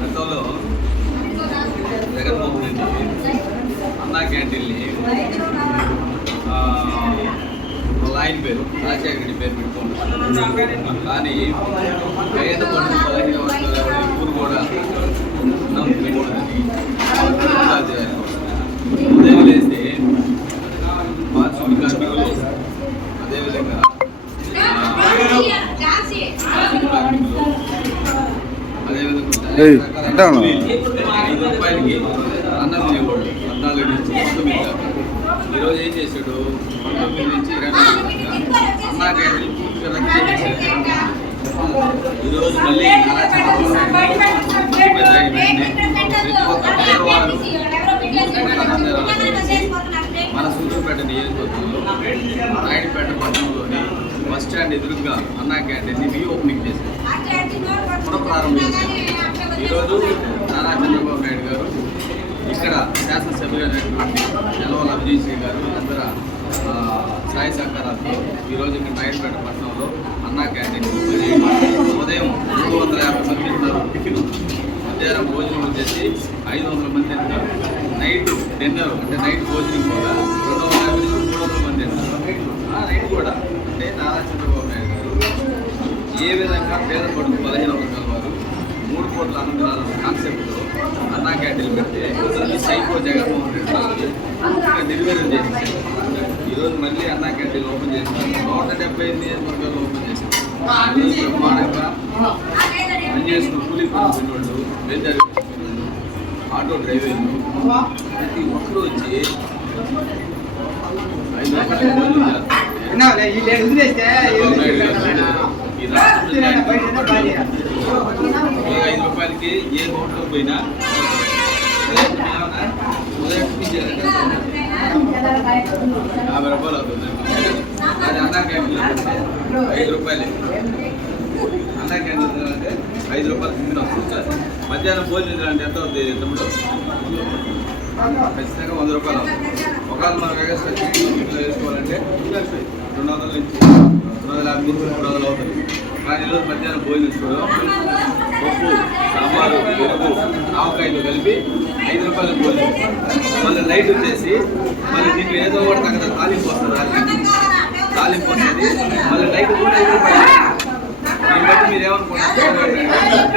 గతంలో జగన్మోహన్ రెడ్డి అన్నా క్యాంటీన్ని ఆయన పేరు రాజశేఖర పేరు పెట్టుకున్నాడు కానీ పేద పడుతు పదహైదు ఊరు కూడా అన్నం పెట్టదని ఉదయం లేస్తే పారిశుద్ధ్య కార్మికులు అదేవిధంగా ఏయ్, అంటే అవును. ఐదు రూపాయలకి అన్నం తినేవాడు పద్నాలుగు నుంచి పంతొమ్మిది దాకా ఈరోజు ఏం చేశాడు పంతొమ్మిది నుంచి ఇరవై అన్నా. పూర్తిగా రద్దు చేశాడు ఈరోజు మళ్ళీ మన సూర్యాపేట నియోజకవర్గంలో నాయుడుపేట పట్టణంలోని బస్ స్టాండ్ ఎదురుగా అన్నా క్యాంటీన్ని రీ ఓపెనింగ్ చేశారు. పునఃప్రారంభించారు ఈరోజు నారా చంద్రబాబు నాయుడు గారు ఇక్కడ శాసనసభ్యులైనటువంటి నెలవల అభిజిత్ సింగ్ గారు అందర సాయి సహకారాలతో ఈరోజు ఇక్కడ నాయుడుపేట పట్టణంలో అన్నా క్యాంటీన్ ఉదయం మూడు వందల యాభై మంది తింటారు టిఫిన్ మధ్యాహ్నం భోజనం వచ్చేసి ఐదు వందల మంది తింటారు నైట్ డిన్నర్ అంటే నైట్ భోజనం కూడా రెండు వందల యాభై నుంచి మూడు వందల మంది తింటారు ఆ నైట్ కూడా అంటే నారా చంద్రబాబు నాయుడు గారు ఏ విధంగా పేద పడుకు బలహీన మూడు కోట్ల అన్నదానాల కాన్సెప్ట్తో అన్నా క్యాంటీన్లు పెడితే ఈ సైకో జగన్మోహన్ రెడ్డి పూర్తిగా నిర్వీర్యం చేసేసారు ఈరోజు మళ్ళీ అన్నా క్యాంటీన్ ఓపెన్ చేస్తారు నూట డెబ్బై ఎనిమిది వర్గాల్లో ఓపెన్ ఈరోజు బ్రహ్మాండంగా పనిచేస్తున్న కూలీ పని వాళ్ళు వెళ్తారు ఆటో డ్రైవర్లు ప్రతి ఒక్కరు వచ్చి ఐదు రూపాయల ఈ రాష్ట్రంలో ఒక ఐదు రూపాయలకి ఏ హోటల్ పోయినా ఉదయం టిఫిన్ చేయాలంటే యాభై రూపాయలు అవుతుంది అది అన్నా క్యాంటీన్లో ఐదు రూపాయలే అన్నా క్యాంటీన్ అంటే ఐదు రూపాయలు తింటున్నాం సార్ మధ్యాహ్నం భోజనం అంటే ఎంత అవుతుంది తమ్ముడు ఖచ్చితంగా వంద రూపాయలు అవుతుంది ఒకవేళ మనం ఎగస్ట్రా చికెన్ వేసుకోవాలంటే రెండు వందల నుంచి రెండు వందల యాభై నుంచి మూడు వందలు అవుతుంది. కానీ ఈరోజు మధ్యాహ్నం భోజనం చూడు పప్పు సాంబారు పెరుగు ఆవకాయతో కలిపి ఐదు రూపాయల భోజనం మళ్ళీ నైట్ వచ్చేసి మళ్ళీ దీంట్లో ఏదో ఒకటి తగ్గదు తాలింపు వస్తుంది తాలింపు వస్తుంది. మళ్ళీ నైట్ కూడా ఐదు రూపాయలు. దీన్ని బట్టి మీరు ఏమనుకుంటున్నారు?